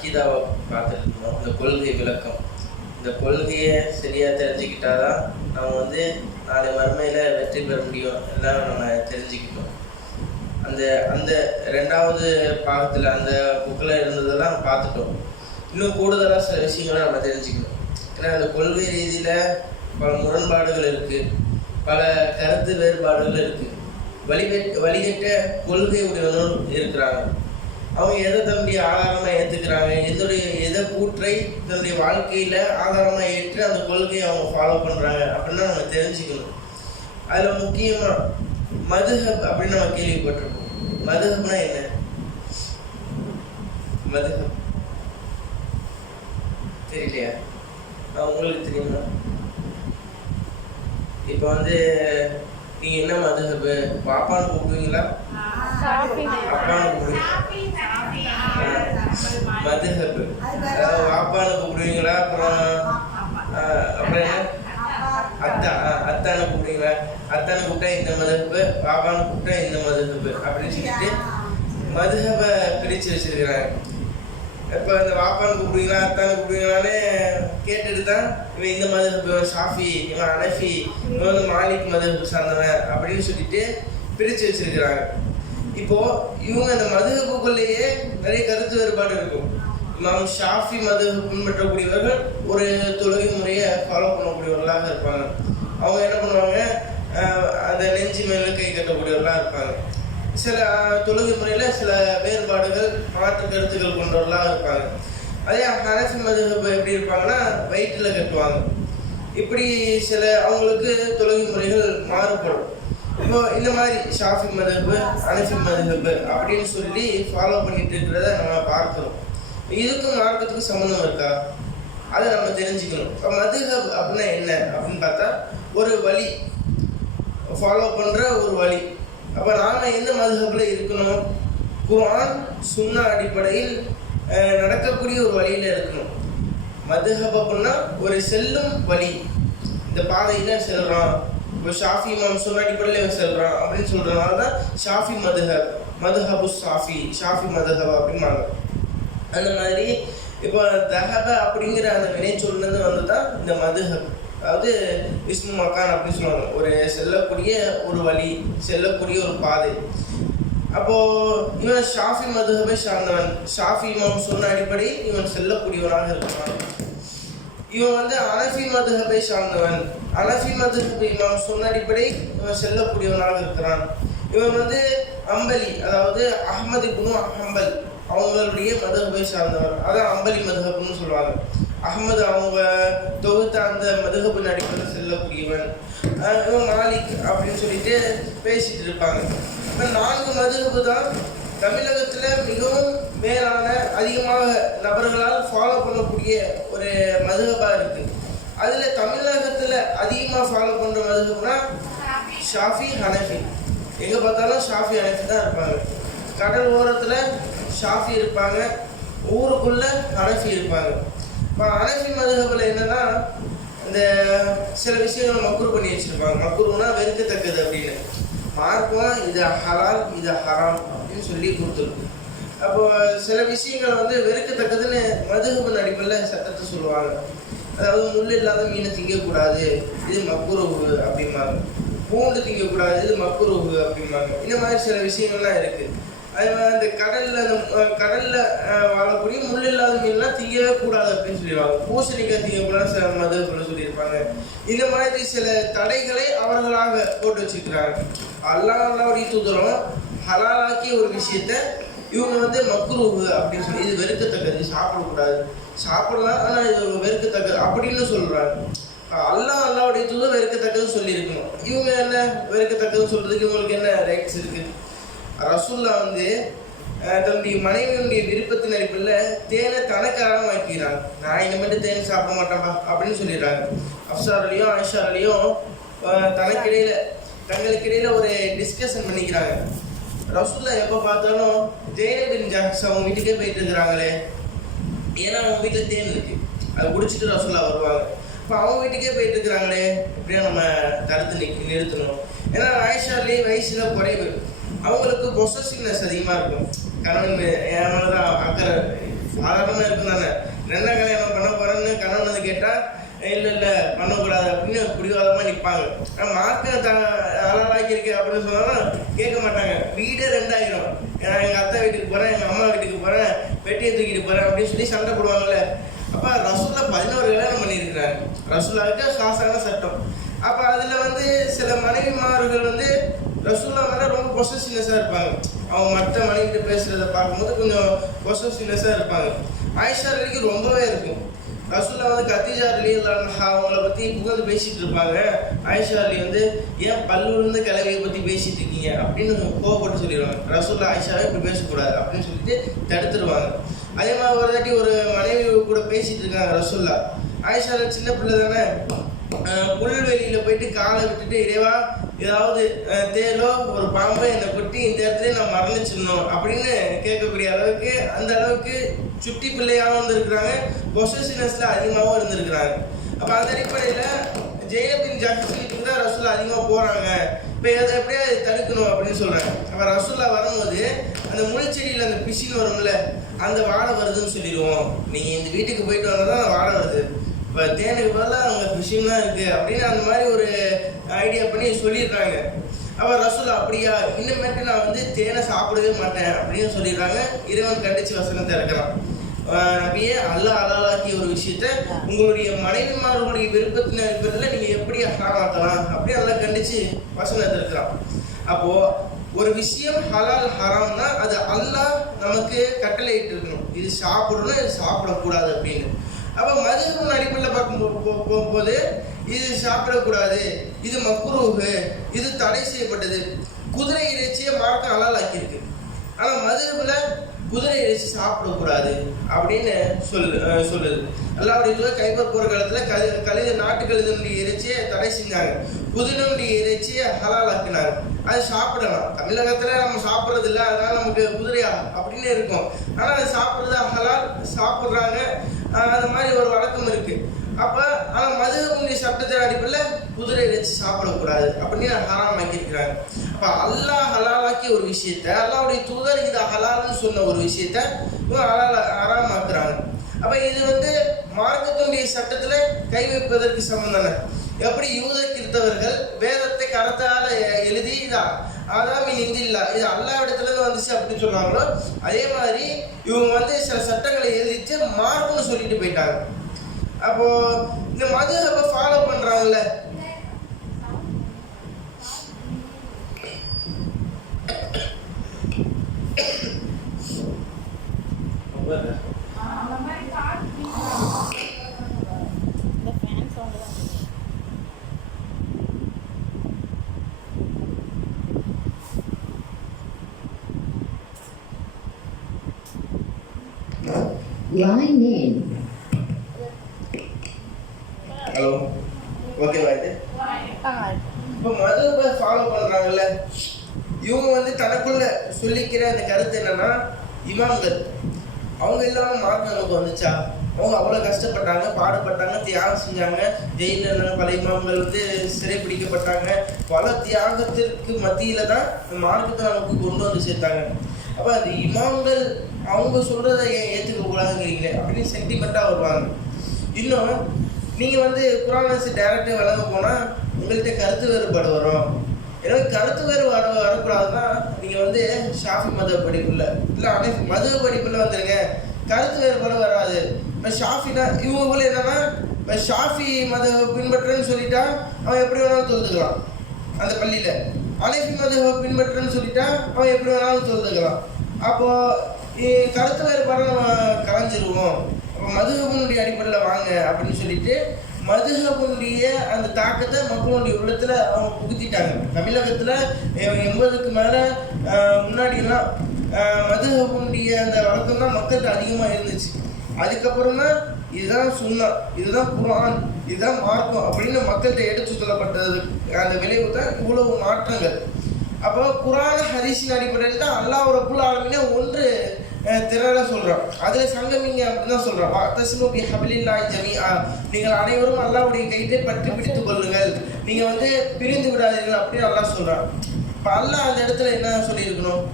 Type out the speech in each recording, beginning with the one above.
அக்கீதாவை பார்த்துட்டு இருந்தோம். இந்த கொள்கை விளக்கம். இந்த கொள்கையை சரியாக தெரிஞ்சுக்கிட்டாதான் நம்ம வந்து நாளை மறுமையில் வெற்றி பெற முடியும் எல்லாம் நம்ம தெரிஞ்சுக்கிட்டோம். அந்த அந்த 2வது பாகத்தில் அந்த புக்கில் இருந்ததெல்லாம் பார்த்துட்டோம். இன்னும் கூடுதலாக சில விஷயங்களை நம்ம தெரிஞ்சுக்கணும். ஏன்னா அந்த கொள்கை ரீதியில் பல முரண்பாடுகள் இருக்குது, பல கருத்து வேறுபாடுகள் இருக்குது. வழிகட்ட கொள்கை உடையவர்கள் இருக்கிறாங்க. அவங்க எதை தன்னுடைய ஆதாரமாக ஏற்றுக்கிறாங்க, எதை கூற்றை தன்னுடைய வாழ்க்கையில் ஆதாரமாக ஏற்று அந்த கொள்கையை அவங்க ஃபாலோ பண்ணுறாங்க அப்படின்னா நம்ம தெரிஞ்சுக்கணும். அதில் முக்கியமாக மதுஹப் அப்படின்னு நம்ம கேள்விப்பட்டிருக்கோம். மதுஹப்னா என்ன? மதுஹப் தெரியலையா? உங்களுக்கு தெரியுமா? இப்போ வந்து நீங்கள் என்ன மதுஹப்? பாப்பான்னு கூப்பிடுவீங்களா? அப்பான்னு கூப்பிடுவீங்களா? மதுஹப் அதாவது வாப்பான்னு கூப்பிடுவீங்களா? அப்புறம் என்ன? அத்தான்னு கூப்பிடுவீங்களா? அத்தான்னு கூப்பிட்டா இந்த மதுஹப், பாப்பான்னு கூப்பிட்டா இந்த மதுஹப் அப்படின்னு சொல்லிட்டு மதுஹபை பிரித்து வச்சிருக்கிறாங்க. இப்போ இந்த வாப்பான்னு கூப்பிடுவீங்களா அத்தான்னு கூப்பிடுவீங்களான்னு கேட்டுட்டு தான் இவன் இந்த மதுஹப், இவன் ஷாஃபி, இவன் அனஃபி, இவன் வந்து மாலிக் மதுஹப் சார்ந்தவன் அப்படின்னு சொல்லிட்டு பிரித்து வச்சிருக்கிறாங்க. இப்போது இவங்க அந்த மதுஹப்புக்குள்ளேயே நிறைய கருத்து வேறுபாடு இருக்கும். இமாம் ஷாஃபி மதுஹப் பின்பற்றக்கூடியவர்கள் ஒரு தொழுகை முறையை ஃபாலோ பண்ணக்கூடியவர்களாக இருப்பாங்க. அவங்க என்ன பண்ணுவாங்க, அந்த நெஞ்சு மேலே கை கட்டக்கூடியவர்களாக இருப்பாங்க. சில தொழுகை முறையில் சில வேறுபாடுகள் மாற்று கருத்துக்கள் கொண்டவர்களாக இருப்பாங்க. அதே ஹனஃபி மதுஹப் எப்படி இருப்பாங்கன்னா வயிற்றில் கட்டுவாங்க. இப்படி சில அவங்களுக்கு தொழுகை முறைகள் மாறுபடும். இப்போ இந்த மாதிரி ஷாஃபி மதுஹப், ஹனஃபி மதுஹப் அப்படின்னு சொல்லி ஃபாலோ பண்ணிட்டு இருக்கிறத நம்ம பார்க்கிறோம். இதுக்கும் மார்க்கத்துக்கும் சம்மந்தம் இருக்கா? அதை நம்ம தெரிஞ்சுக்கணும். இப்போ மதுஹப் அப்படின்னா என்ன அப்படின்னு பார்த்தா ஒரு வழி, ஃபாலோ பண்ணுற ஒரு வழி. அப்போ நாம் எந்த மதுஹப்பில் இருக்கணும்? குர்ஆன் சுன்னா அடிப்படையில் நடக்கக்கூடிய ஒரு வழியில் இருக்கணும். மதுஹப் அப்படின்னா ஒரு செல்லும் வழி, இந்த பாதையில் செல்கிறான். இப்போ ஷாஃபி இமாம் சுன்னா அடிப்படையில் செல்கிறான் அப்படின்னு சொல்கிறதுனால தான் ஷாஃபி மதுஹப், மதுஹபு ஷாஃபி மதுஹப் அப்படின்னாங்க. அந்த மாதிரி இப்போ தஹப அப்படிங்கிற அந்த வினைச்சொல்லேருந்து வந்து தான் இந்த மதுஹப், அதாவது இஸ்மு மக்கான் அப்படின்னு சொல்லுவாங்க. ஒரு செல்லக்கூடிய ஒரு வழி, செல்லக்கூடிய ஒரு பாதை. அப்போது இவன் ஷாஃபி மதுஹபை சார்ந்தவன், ஷாஃபி இமாம் சொன்ன அடிப்படை இவன் செல்லக்கூடியவனாக இருக்கிறான். இவன் வந்து அனஃபி மதுஹபை சார்ந்தவன், அனஃபி மதுஹப் இமாம் சொன்ன அடிப்படை இவன் செல்லக்கூடியவனாக இருக்கிறான். இவன் வந்து அம்பலி, அதாவது அஹ்மது இப்னு ஹம்பல் அவங்களுடைய மதுஹபை சார்ந்தவர், அதான் அம்பலி மதுஹப்னு சொல்லுவாங்க. அஹ்மது அவங்க தொகுத்த அந்த மதுஹபின் அடிப்படையில் செல்லக்கூடியவன். இவன் மாலிக் அப்படின்னு சொல்லிட்டு பேசிட்டு இருப்பாங்க. இப்போ 4 மதுஹபு தான் தமிழகத்தில் மிகவும் மேலான அதிகமாக நபர்களால் ஃபாலோ பண்ணக்கூடிய ஒரு மதுஹபாக இருக்குது. அதில் தமிழகத்தில் அதிகமாக ஃபாலோ பண்ணுற மதுஹப்னா ஷாஃபி ஹனஃபி. எங்கே பார்த்தாலும் ஷாஃபி ஹனஃபி தான் இருப்பாங்க. கடல் ஓரத்தில் ஷாஃபி இருப்பாங்க, ஊருக்குள்ளே ஹனஃபி இருப்பாங்க. இப்போ ஹனஃபி மதுஹபில் என்னென்னா இந்த சில விஷயங்கள் மக்ரூ பண்ணி வச்சுருப்பாங்க. மக்ரூனா வெறுக்கத்தக்கது அப்படின்னு. மார்க்கம் இது ஹலால் இது ஹராம் அப்படின்னு சொல்லி கொடுத்துருக்கு. அப்போ சில விஷயங்கள் வந்து வெறுக்கத்தக்கதுன்னு மதுஹபின் அடிப்படையில் சட்டத்தை சொல்லுவாங்க. அதாவது முள் இல்லாத மீனை திங்கக்கூடாது, இது மக்ரூஹ் அப்படிம்பாங்க. பூண்டு திங்கக்கூடாது, இது மக்ரூஹ் அப்படிம்பாங்க. இந்த மாதிரி சில விஷயங்கள்லாம் இருக்குது. அதே மாதிரி அந்த கடலில் வாழக்கூடிய முள் இல்லாத மீன்லாம் திங்கவே கூடாது அப்படின்னு சொல்லிடுவாங்க. பூசணிக்காய் திங்கக்கூடாது சில மதுஹபில் சொல்லியிருப்பாங்க. இந்த மாதிரி சில தடைகளை அவர்களாக போட்டு வச்சுக்கிறாங்க. அல்லாஹ்வுடைய தூதரும் ஹலாலாக்கிய ஒரு விஷயத்த இவங்க வந்து மக்ரூஹ் அப்படின்னு சொல்லி, இது வெறுக்கத்தக்கது, சாப்பிடக்கூடாது, சாப்பிடலாம் ஆனால் இது வெறுக்கத்தக்கது அப்படின்னு சொல்கிறாங்க. அல்லாஹ்வுடைய தூதர் வெறுக்கத்தக்கதுன்னு சொல்லியிருக்கணும். இவங்க என்ன வெறுக்கத்தக்கதுன்னு சொல்கிறதுக்கு இவங்களுக்கு என்ன ரைட்ஸ் இருக்குது? ரசூல்லா வந்து தன்னுடைய மனைவியுடைய விருப்பத்தின் அடிப்படையில் தேனை தனக்கு ஆரம்பமாக்கிறாங்க. நான் இனிமேட்டு தேன் சாப்பிட மாட்டேன்ப்பா அப்படின்னு சொல்லிடுறாங்க. அஃப்சார்லையும் ஆயிஷாலையும் தங்களுக்கிடையில் ஒரு டிஸ்கஷன் பண்ணிக்கிறாங்க. ரசூல்லா எப்போ பார்த்தாலும் தேன் ஜாக்ஸ் அவங்க வீட்டுக்கே போயிட்டு இருக்கிறாங்களே, ஏன்னா அவங்க வீட்டில் தேன் இருக்குது, அதை குடிச்சிட்டு ரசூல்லா வருவாங்க. இப்போ அவங்க வீட்டுக்கே போயிட்டு இருக்கிறாங்களே, எப்படியா நம்ம தடுத்து நிறுத்தணும். ஏன்னா ஆயிஷாலேயே வயசில் குறைவு, அவங்களுக்கு பொசசிவ்னஸ் அதிகமாக இருக்கும். கணவன் என் மேலே தான் அக்கறை, சாதாரணமாக இருக்கும் தானே. ரெண்டா கல்யாணம் பண்ண போகிறேன்னு கணவன் வந்து கேட்டால் இல்லை பண்ணக்கூடாது அப்படின்னு பிடிவாதமாக நிற்பாங்க. ஆனால் மார்க்க அழகாக்கியிருக்கு அப்படின்னு சொன்னாலும் கேட்க மாட்டாங்க. வீடே ரெண்டாயிரம், நான் எங்கள் அத்தை வீட்டுக்கு போகிறேன், எங்கள் அம்மா வீட்டுக்கு போகிறேன், வெட்டியை தூக்கிட்டு போகிறேன் அப்படின்னு சொல்லி சண்டை போடுவாங்கல்ல. அப்போ ரசூல்லா 11 கல்யாணம் பண்ணியிருக்கிறாங்க. ரசூல்லாவுக்கு சாசான சட்டம். அப்போ அதில் வந்து சில மனைவிமார்கள் வந்து ரசூல்லா மேலே ரொம்ப பொசசிவ்னஸாக இருப்பாங்க. அவங்க மற்ற மனைவிட்டு பேசுகிறத பார்க்கும்போது கொஞ்சம் பொசசிவ்னஸாக இருப்பாங்க. ஆயிஷா ரலிக்கு ரொம்பவே இருக்கும். ரசூல்லா வந்து கத்தீஜா ரலியல்லாஹு அவங்கள பற்றி புகழ்ந்து பேசிகிட்டு இருப்பாங்க. ஆயிஷா அலி வந்து ஏன் பல்லுலேருந்து கிளவியை பற்றி பேசிகிட்டு இருக்கீங்க அப்படின்னு கோவப்பட்டு சொல்லிடுவாங்க. ரசூல்லா ஆயிஷாவே இப்படி பேசக்கூடாது அப்படின்னு சொல்லிட்டு தடுத்துருவாங்க. அதே மாதிரி ஒரு தாட்டி ஒரு மனைவி கூட பேசிகிட்டு இருக்காங்க ரசூல்லா. ஆயிஷா சின்ன பிள்ளை தானே, புல்வெளியில் போயிட்டு காலை விட்டுட்டு இறைவா ஏதாவது தேலோ ஒரு பாம்பை என்னை கொட்டி இந்த இடத்துல நான் மரணிச்சிடணும் அப்படின்னு கேட்கக்கூடிய அளவுக்கு அந்த அளவுக்கு சுட்டி பிள்ளையாகவும் இருந்திருக்கிறாங்க, பொசசிவ்னஸில் அதிகமாகவும் இருந்திருக்கிறாங்க. அப்போ அந்த அடிப்படையில் ஜெயபின் ஜஹ்ஷுக்கு தான் ரசூல்லா அதிகமாக போகிறாங்க. இப்போ அதை எப்படியா தடுக்கணும் அப்படின்னு சொல்கிறாங்க. அப்போ ரசூல்லா வரும்போது அந்த முளைச்செடியில் அந்த பிசின் வரும்ல, அந்த வாடை வருதுன்னு சொல்லிடுவோம். நீங்கள் இந்த வீட்டுக்கு போயிட்டு வந்தால் தான் வாடை வருது, இப்போ தேனுக்கு பதிலாக அவங்க ஃபிஷிங் தான் இருக்குது அப்படின்னு அந்த மாதிரி ஒரு ஐடியா பண்ணி சொல்லிடுறாங்க. அப்போ ரசூல்லா அப்படியா, இன்னுமேட்டு நான் வந்து தேனை சாப்பிடவே மாட்டேன் அப்படின்னு சொல்லிடுறாங்க. இறைவன் கண்டிச்சு வசனத்தை இருக்கிறான். நபியே, அல்லாஹ் ஹலாலாக்கிய ஒரு விஷயத்த உங்களுடைய மனைவிமார்களுடைய விருப்பத்தின் அடிப்படையில் நீங்கள் எப்படி ஹராமாக்கலாம் அப்படி அல்லாஹ் கண்டிச்சு வசனத்தை இருக்கிறான். அப்போது ஒரு விஷயம் ஹலால் ஹராம்னா அது அல்லாஹ் நமக்கு கட்டளையிட்டு இருக்கணும், இது சாப்பிடணும் இது சாப்பிடக்கூடாது அப்படின்னு. அப்போ மதுஹபின் அடிப்படையில் பார்க்கும்போது இது சாப்பிடக்கூடாது, இது மக்ரூஹு, இது தடை செய்யப்பட்டது. குதிரை இறைச்சியை மார்க்கம் ஹலால் ஆக்கியிருக்கு. ஆனால் மதுஹபில் குதிரை இறைச்சி சாப்பிடக்கூடாது அப்படின்னு சொல்லுது. அல்லாஹ்வுடைய கைபர் போர்க்காலத்தில் கழுத நாட்டு கழுதனுடைய இறைச்சியை தடை செஞ்சாங்க, குதிரையுடைய இறைச்சியை ஹலால் ஆக்கினாங்க. அது சாப்பிடலாம். தமிழகத்தில் நம்ம சாப்பிட்றது இல்லை, அதனால நமக்கு குதிரையா அப்படின்னு இருக்கும். ஆனால் அது சாப்பிட்றது ஹலால், சாப்பிட்றாங்க. அந்த மாதிரி ஒரு வழக்கம் இருக்கு. அப்போ ஆனால் மதுஹபினுடைய சட்டத்தின் அடிப்படையில் குதிரை இறைச்சி சாப்பிடக்கூடாது அப்படின்னு ஹராம் ஆக்கியிருக்கிறாங்க. அப்போ அல்லாஹ் ஹலாலாக்கிய ஒரு விஷயத்த, அல்லாஹ்வுடைய தூதர் இது ஹலால்னு சொன்ன ஒரு விஷயத்த ஹராம் ஆக்குறாங்க. அப்போ இது வந்து மார்க்கத்தினுடைய சட்டத்தில் கை வைப்பதற்கு சமம் தானே. எப்படி யூத கிறிஸ்தவர்கள் வேதத்தை கரத்தால் எழுதி அதான் இந்தில்லா இது அல்லாஹ்விடத்துலேருந்து வந்துச்சு அப்படின்னு சொன்னாங்களோ, அதே மாதிரி இவங்க வந்து சில சட்டங்களை எழுதிட்டு மார்க்குன்னு சொல்லிட்டு போயிட்டாங்க. அப்போ இந்த மதுஹபை ஃபாலோ பண்றாங்கல்ல, line in. ஹலோ, ஓகேவா? இது இப்போ மதுஹபை ஃபாலோ பண்றாங்கல்ல, இவங்க வந்து தனக்குள்ள சொல்லிக்கிற அந்த கருத்து என்னன்னா, இமாம்கள் அவங்க இல்லாமல் மார்க்கம் நமக்கு வந்துச்சா? அவங்க அவ்வளோ கஷ்டப்பட்டாங்க, பாடுபட்டாங்க, தியாகம் செஞ்சாங்க. ஜெயிலில் இருந்தாங்க, பல இமாம்கள் வந்து சிறைப்பிடிக்கப்பட்டாங்க. பல தியாகத்திற்கு மத்தியில் தான் மார்க்கத்தை நமக்கு கொண்டு வந்து சேர்த்தாங்க. அப்போ அந்த இமாம்கள் அவங்க சொல்கிறத ஏன் ஏற்றுக்க கூடாதுங்கிறீங்களே அப்படின்னு சென்டிமெண்ட்டாக வருவாங்க. இன்னும் நீங்கள் வந்து குர்ஆன் டைரக்டாக வழங்க போனால் உங்கள்கிட்ட கருத்து வேறுபாடு வரும். ஏன்னா கருத்து வேறுபாடு வரக்கூடாதுன்னா நீங்கள் வந்து ஷாஃபி மதுஹப் படிப்புல இல்லை அனைத்து மதுஹப் படிப்புல வந்துருங்க, கருத்து வேறுபாடு வராது. இப்போ ஷாஃபினா இவங்க போல என்னன்னா, இப்போ ஷாஃபி மதுஹப் பின்பற்றுன்னு சொல்லிட்டா அவன் எப்படி வேணாலும் தொழுதுக்கலாம் அந்த பள்ளியில். ஹனஃபி மதுஹப் பின்பற்றுன்னு சொல்லிட்டா அவன் எப்படி வேணாலும் தொழுதுக்கலாம். அப்போது கருத்து வேறுபாடு நம்ம கலைஞ்சிருவோம். அப்போ மதுஹபினுடைய அடிப்படையில் வாங்க அப்படின்னு சொல்லிட்டு மதுஹபினுடைய அந்த தாக்கத்தை மக்களுடைய உள்ளத்தில் அவங்க புகுத்திட்டாங்க. தமிழகத்தில் 80க்கு மேலே முன்னாடிலாம் மதுஹபினுடைய அந்த வழக்கம் தான் மக்களுக்கு அதிகமாக இருந்துச்சு. அதுக்கப்புறம் தான் இதுதான் சுன்னா, இதுதான் குர்ஆன், இதுதான் மார்க்கம் அப்படின்னு மக்கள்கிட்ட எடுத்து சொல்லப்பட்டது. அந்த விளைவு தான் இவ்வளவு மாற்றங்கள். அப்போ குர்ஆன் ஹதீஸின் அடிப்படையில் தான் அல்லாஹ் ரப்புல் ஆலமீன் ஒன்று திரள சொல்கிறான். அதில் சங்கமிங்க அப்படின்னு தான் சொல்கிறான். வஅத்தஸிமு பிஹப்லில்லாஹி ஜமீஆ, நீங்கள் அனைவரும் அல்லாஹ்வுடைய கையிலே பற்றி பிடித்துக் கொள்ளுங்கள், நீங்கள் வந்து பிரிந்து விடாதீர்கள் அப்படின்னு அல்லாஹ் சொல்கிறான். இப்போ அல்லாஹ் அந்த இடத்துல என்ன சொல்லியிருக்கணும்?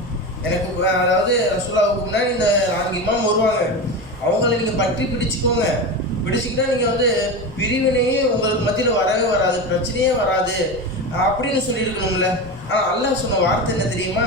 எனக்கு அதாவது ரசூலுல்லாஹ்வுக்கு முன்னாடி இந்த 4 இமாம் வருவாங்க, அவங்கள நீங்கள் பற்றி பிடிச்சிக்கோங்க. பிடிச்சிக்கிட்டா நீங்கள் வந்து பிரிவினையே உங்களுக்கு மத்தியில் வரவே வராது, பிரச்சனையே வராது அப்படின்னு சொல்லியிருக்கணும்ல. ஆனால் அல்லாஹ் சொன்ன வார்த்தை என்ன தெரியுமா?